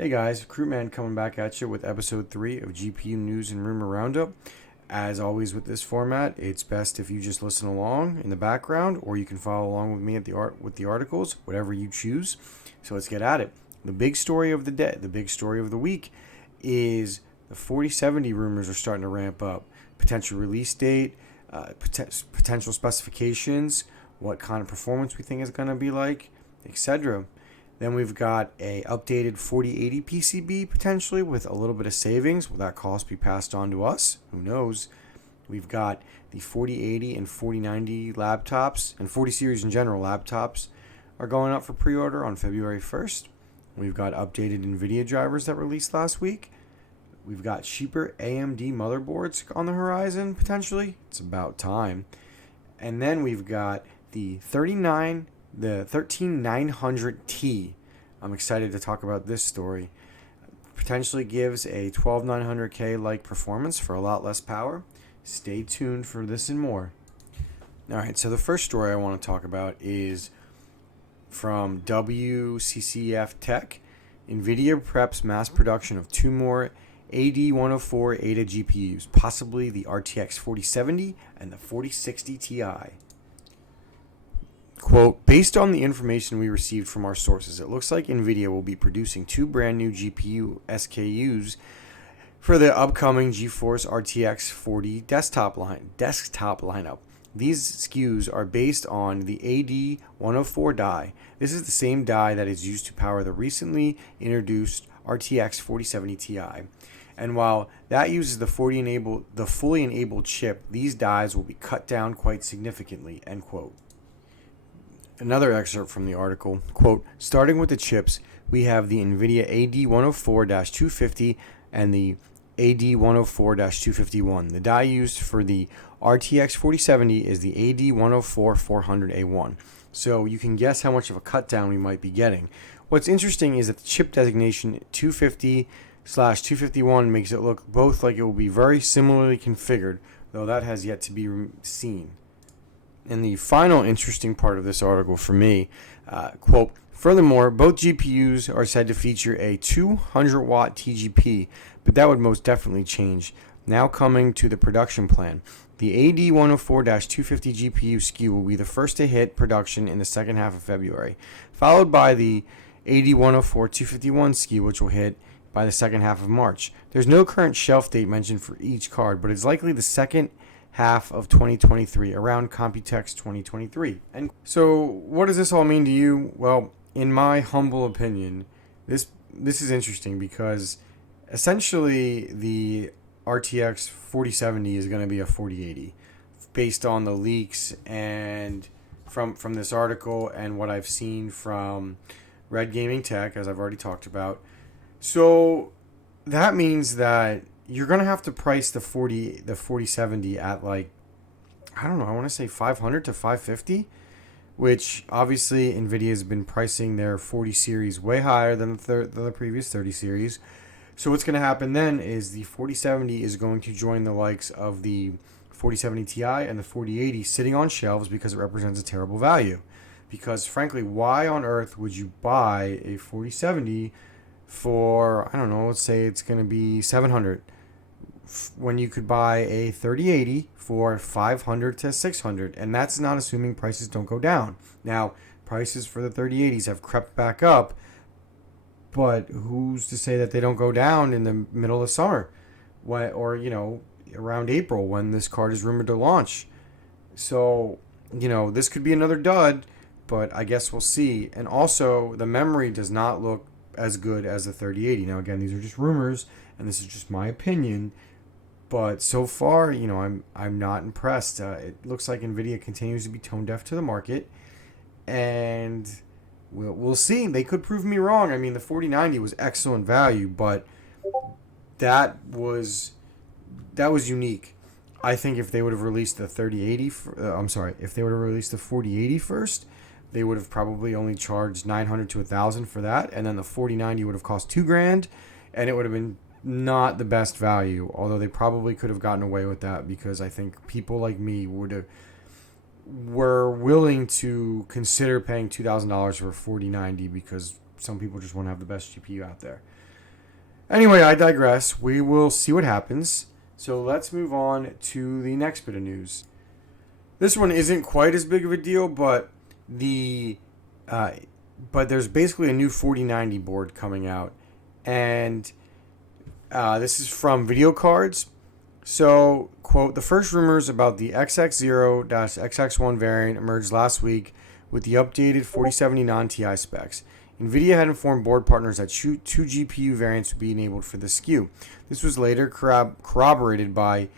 Hey guys, Crewman coming back at you with episode 3 of GPU News and Rumor Roundup. As always with this format, it's best if you just listen along in the background, or you can follow along with me at with the articles, whatever you choose. So let's get at it. The big story of the day, the big story of the week, is the 4070 rumors are starting to ramp up. Potential release date, potential specifications, what kind of performance we think is going to be like, etc. Then we've got a updated 4080 PCB potentially with a little bit of savings. Will that cost be passed on to us? Who knows? We've got the 4080 and 4090 laptops and 40 series in general laptops are going up for pre-order on February 1st. We've got updated nvidia drivers that released last week. We've got cheaper AMD motherboards on the horizon potentially. It's about time. And then we've got the 13900T. I'm excited to talk about this story. Potentially gives a 12900K like performance for a lot less power. Stay tuned for this and more. Alright, so the first story I want to talk about is from WCCF Tech. nvidia preps mass production of 2 more AD104 Ada GPUs, possibly the RTX 4070 and the 4060 Ti. Quote, based on the information we received from our sources, it looks like NVIDIA will be producing 2 brand new GPU SKUs for the upcoming GeForce RTX 40 desktop lineup. These SKUs are based on the AD104 die. This is the same die that is used to power the recently introduced RTX 4070 Ti. And while that uses the fully enabled chip, these dies will be cut down quite significantly, end quote. Another excerpt from the article, quote, starting with the chips, we have the NVIDIA AD104-250 and the AD104-251. The die used for the RTX 4070 is the AD104-400A1. So you can guess how much of a cut down we might be getting. What's interesting is that the chip designation 250/251 makes it look both like it will be very similarly configured, though that has yet to be seen. And the final interesting part of this article for me, quote, furthermore, both GPUs are said to feature a 200-watt TGP, but that would most definitely change. Now coming to the production plan. The AD104-250 GPU SKU will be the first to hit production in the second half of February, followed by the AD104-251 SKU, which will hit by the second half of March. There's no current shelf date mentioned for each card, but it's likely the second half of 2023, around Computex 2023. And so what does this all mean to you? Well, in my humble opinion, this is interesting because essentially the RTX 4070 is going to be a 4080 based on the leaks and from this article and what I've seen from Red Gaming Tech, as I've already talked about. So that means that you're going to have to price the 4070 at like, I don't know, I want to say 500 to 550, which obviously NVIDIA has been pricing their 40 series way higher than the previous 30 series. So what's going to happen then is the 4070 is going to join the likes of the 4070 Ti and the 4080 sitting on shelves because it represents a terrible value. Because frankly, why on earth would you buy a 4070 for, I don't know, let's say it's going to be 700 when you could buy a 3080 for 500 to 600, and that's not assuming prices don't go down. Now, prices for the 3080s have crept back up, but who's to say that they don't go down in the middle of summer, or around April when this card is rumored to launch? So, this could be another dud, but I guess we'll see. And also, the memory does not look as good as the 3080. Now, again, these are just rumors, and this is just my opinion. But so far, I'm not impressed. It looks like NVIDIA continues to be tone deaf to the market, and we'll see. They could prove me wrong. I mean, the 4090 was excellent value, but that was unique. I think if they would have released the 3080, if they would have released the 4080 first, they would have probably only charged $900 to $1,000 for that, and then the 4090 would have cost $2,000, and it would have been not the best value, although they probably could have gotten away with that because I think people like me were willing to consider paying $2,000 for a 4090 because some people just want to have the best GPU out there. Anyway, I digress. We will see what happens. So let's move on to the next bit of news. This one isn't quite as big of a deal, but there's basically a new 4090 board coming out, and this is from Video Cards. So, quote, the first rumors about the XX0-XX1 variant emerged last week with the updated 4070 non-TI specs. NVIDIA had informed board partners that two GPU variants would be enabled for the SKU. This was later corroborated by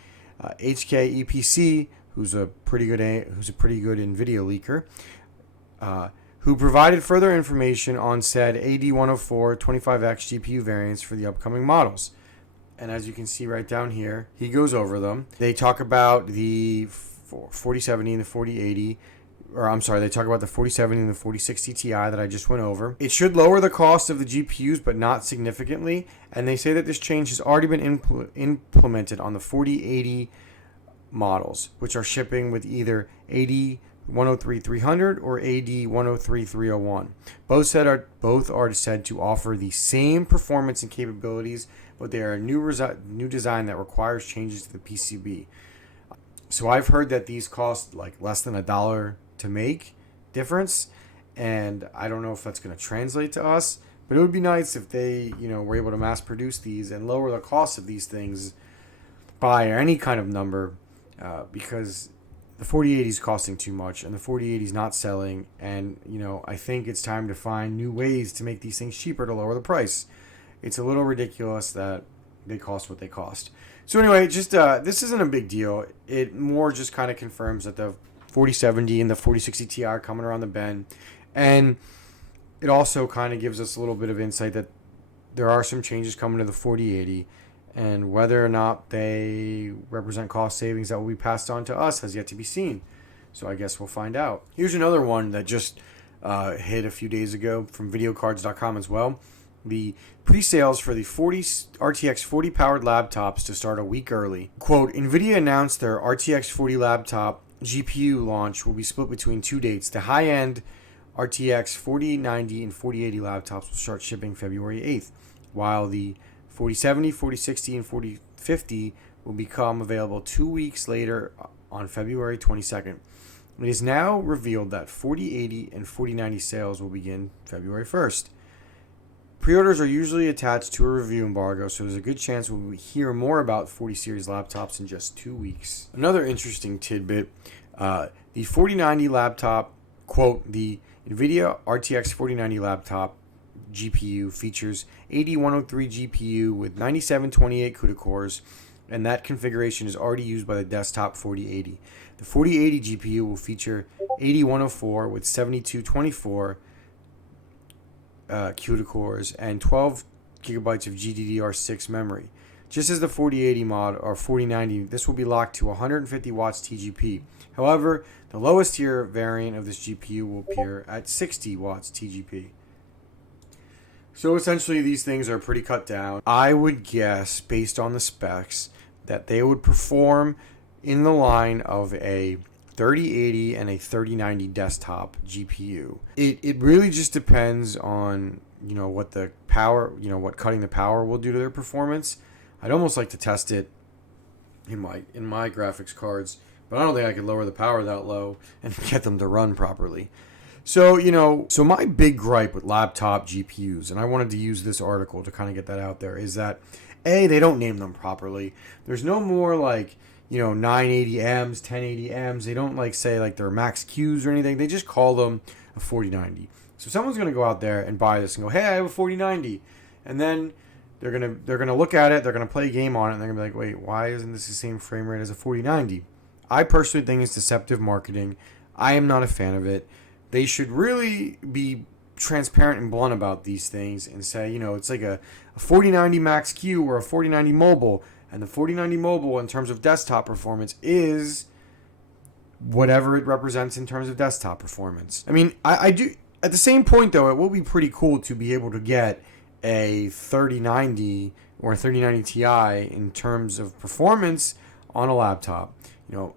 HK EPC, who's a pretty good NVIDIA leaker, who provided further information on said AD104 25X GPU variants for the upcoming models. And as you can see right down here, he goes over them. They talk about the 4070 and the 4080. They talk about the 4070 and the 4060 Ti that I just went over. It should lower the cost of the GPUs, but not significantly. And they say that this change has already been implemented on the 4080 models, which are shipping with either AD103-300 or AD103-301. Both are said to offer the same performance and capabilities, but they are a new design that requires changes to the PCB. So I've heard that these cost like less than $1 to make difference, and I don't know if that's going to translate to us, but it would be nice if they, were able to mass produce these and lower the cost of these things by any kind of number, because the 4080 is costing too much and the 4080 is not selling, and I think it's time to find new ways to make these things cheaper to lower the price. It's a little ridiculous that they cost what they cost. So anyway, just this isn't a big deal. It more just kind of confirms that the 4070 and the 4060 Ti are coming around the bend, and it also kind of gives us a little bit of insight that there are some changes coming to the 4080, and whether or not they represent cost savings that will be passed on to us has yet to be seen. So I guess we'll find out. Here's another one that just hit a few days ago from videocards.com as well. The pre-sales for the RTX 40 powered laptops to start a week early. Quote, NVIDIA announced their RTX 40 laptop GPU launch will be split between two dates. The high-end RTX 4090 and 4080 laptops will start shipping February 8th, while the 4070, 4060, and 4050 will become available 2 weeks later on February 22nd. It is now revealed that 4080 and 4090 sales will begin February 1st. Pre-orders are usually attached to a review embargo, so there's a good chance we'll hear more about 40 series laptops in just 2 weeks. Another interesting tidbit, the 4090 laptop, quote, the NVIDIA RTX 4090 laptop GPU features AD103 GPU with 9728 CUDA cores, and that configuration is already used by the desktop 4080. The 4080 GPU will feature AD104 with 7224 CUDA cores and 12 gigabytes of GDDR6 memory. Just as the 4080 mod or 4090, this will be locked to 150 watts TGP. However, the lowest tier variant of this GPU will appear at 60 watts TGP. So essentially these things are pretty cut down. I would guess, based on the specs, that they would perform in the line of a 3080 and a 3090 desktop GPU. It really just depends on, what the power, what cutting the power will do to their performance. I'd almost like to test it in my graphics cards, but I don't think I could lower the power that low and get them to run properly. So, so my big gripe with laptop GPUs, and I wanted to use this article to kind of get that out there, is that A, they don't name them properly. There's no more like 980Ms, 1080Ms. They don't say they're max Qs or anything. They just call them a 4090. So someone's going to go out there and buy this and go, hey, I have a 4090. And then they're going to look at it, they're going to play a game on it, and they're going to be like, wait, why isn't this the same frame rate as a 4090? I personally think it's deceptive marketing. I am not a fan of it. They should really be transparent and blunt about these things and say, it's like a 4090 max Q or a 4090 mobile. And the 4090 mobile, in terms of desktop performance, is whatever it represents in terms of desktop performance. I mean, I do. At the same point, though, it will be pretty cool to be able to get a 3090 or a 3090 Ti in terms of performance on a laptop.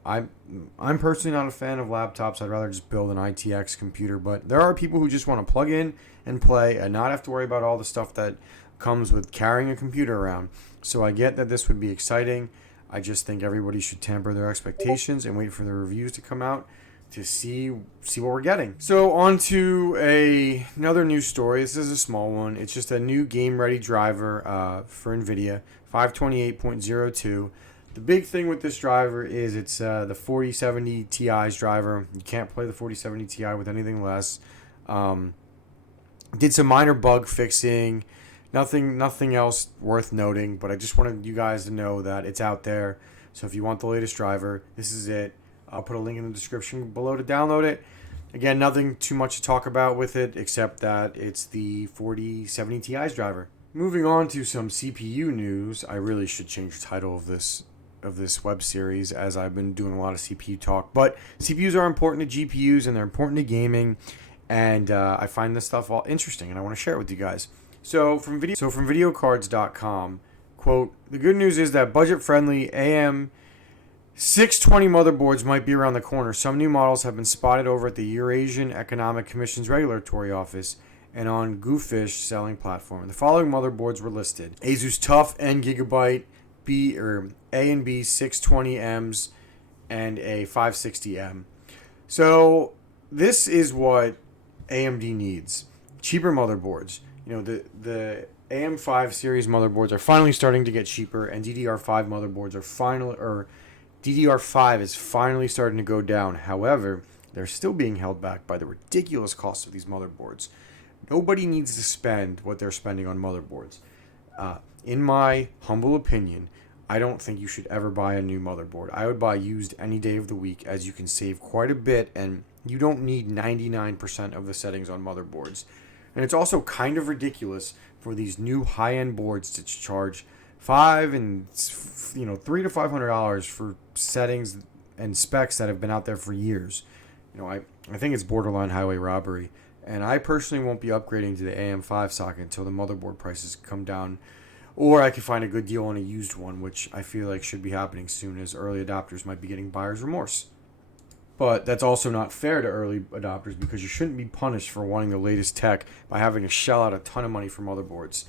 I'm personally not a fan of laptops. I'd rather just build an RTX computer, but there are people who just want to plug in and play and not have to worry about all the stuff that comes with carrying a computer around. So I get that this would be exciting. I just think everybody should temper their expectations and wait for the reviews to come out to see what we're getting. So on to another news story. This is a small one. It's just a new game-ready driver for nvidia, 528.02. The big thing with this driver is it's the 4070 Ti's driver. You can't play the 4070 Ti with anything less. Did some minor bug fixing. Nothing else worth noting, but I just wanted you guys to know that it's out there. So if you want the latest driver, this is it. I'll put a link in the description below to download it. Again, nothing too much to talk about with it except that it's the 4070 Ti's driver. Moving on to some CPU news. I really should change the title of this web series, as I've been doing a lot of CPU talk. But CPUs are important to GPUs and they're important to gaming, and I find this stuff all interesting and I want to share it with you guys. So from videocards.com, quote, "The good news is that budget-friendly AM620 motherboards might be around the corner. Some new models have been spotted over at the Eurasian Economic Commission's regulatory office and on Goofish selling platform. The following motherboards were listed: Asus TUF N Gigabyte A and B 620Ms and a 560M. So this is what AMD needs: cheaper motherboards. The am5 series motherboards are finally starting to get cheaper, and DDR5 motherboards are DDR5 is finally starting to go down. However, they're still being held back by the ridiculous cost of these motherboards. Nobody needs to spend what they're spending on motherboards. In my humble opinion, I don't think you should ever buy a new motherboard. I would buy used any day of the week, as you can save quite a bit, and you don't need 99% of the settings on motherboards. And it's also kind of ridiculous for these new high-end boards to charge $300 to $500 for settings and specs that have been out there for years. I think it's borderline highway robbery. And I personally won't be upgrading to the AM5 socket until the motherboard prices come down, or I can find a good deal on a used one, which I feel like should be happening soon, as early adopters might be getting buyer's remorse. But that's also not fair to early adopters, because you shouldn't be punished for wanting the latest tech by having to shell out a ton of money for motherboards.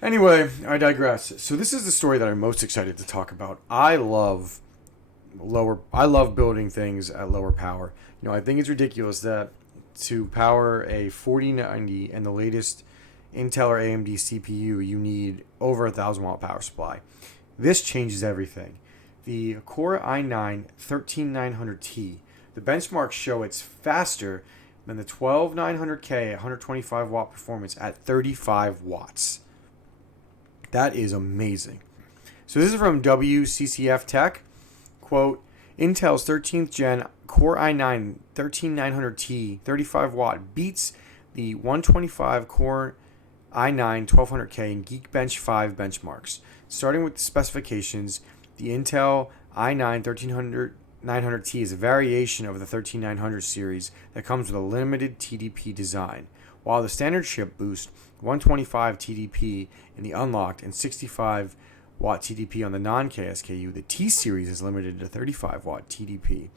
Anyway, I digress. So this is the story that I'm most excited to talk about. I love building things at lower power. I think it's ridiculous that to power a 4090 and the latest Intel or AMD CPU, you need over 1,000 watt power supply. This changes everything. The Core i9-13900T, the benchmarks show it's faster than the 12900K 125 watt performance at 35 watts. That is amazing. So this is from WCCF Tech. Quote, Intel's 13th gen Core i9-13900T 35 watt beats the 125 Core i9-1200K and Geekbench 5 benchmarks. Starting with the specifications, the Intel i9-13900T is a variation of the 13900 series that comes with a limited TDP design, while the standard chip boosts 125 TDP in the unlocked and 65 watt TDP on the non-KSKU. The T series is limited to 35 watt TDP.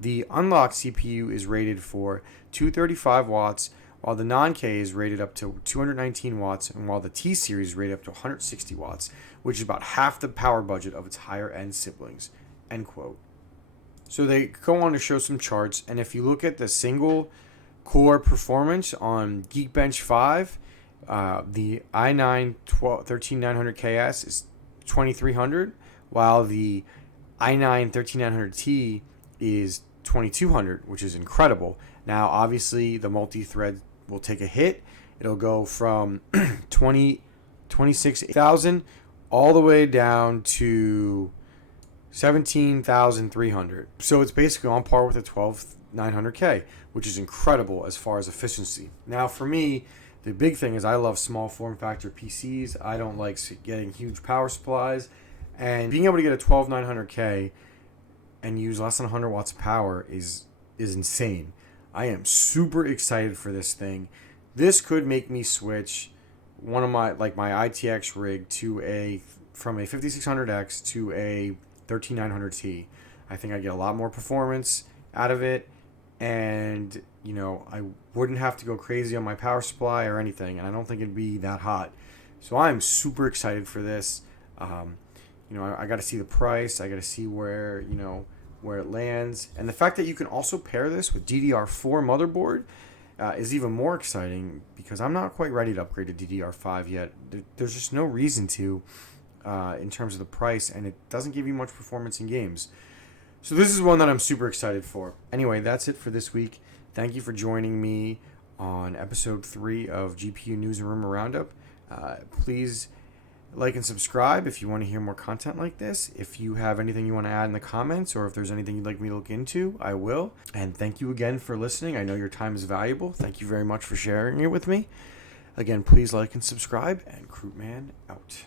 The unlocked CPU is rated for 235 watts, while the non-K is rated up to 219 watts, and while the T series is rated up to 160 watts, which is about half the power budget of its higher-end siblings. End quote. So they go on to show some charts, and if you look at the single core performance on Geekbench 5, the i9-13900KS is 2300, while the i9-13900T is 2200, which is incredible. Now, obviously, the multi-thread will take a hit. It'll go from 26,000 all the way down to 17,300. So it's basically on par with the 12900K, which is incredible as far as efficiency. Now, for me, the big thing is I love small form factor PCs. I don't like getting huge power supplies. And being able to get a 12900K and use less than 100 watts of power is insane. I am super excited for this thing. This could make me switch one of my ITX rig from a 5600X to a 13900T. I think I get a lot more performance out of it, and I wouldn't have to go crazy on my power supply or anything, and I don't think it'd be that hot. So I'm super excited for this. I got to see the price. I got to see where it lands, and the fact that you can also pair this with DDR4 motherboard is even more exciting, because I'm not quite ready to upgrade to DDR5 yet. There's just no reason to, in terms of the price, and it doesn't give you much performance in games. So this is one that I'm super excited for. Anyway, that's it for this week. Thank you for joining me on episode 3 of GPU News and Rumor Roundup. Please like and subscribe if you want to hear more content like this. If you have anything you want to add in the comments, or if there's anything you'd like me to look into, I will. And thank you again for listening. I know your time is valuable. Thank you very much for sharing it with me. Again, please like and subscribe, and Croupman out.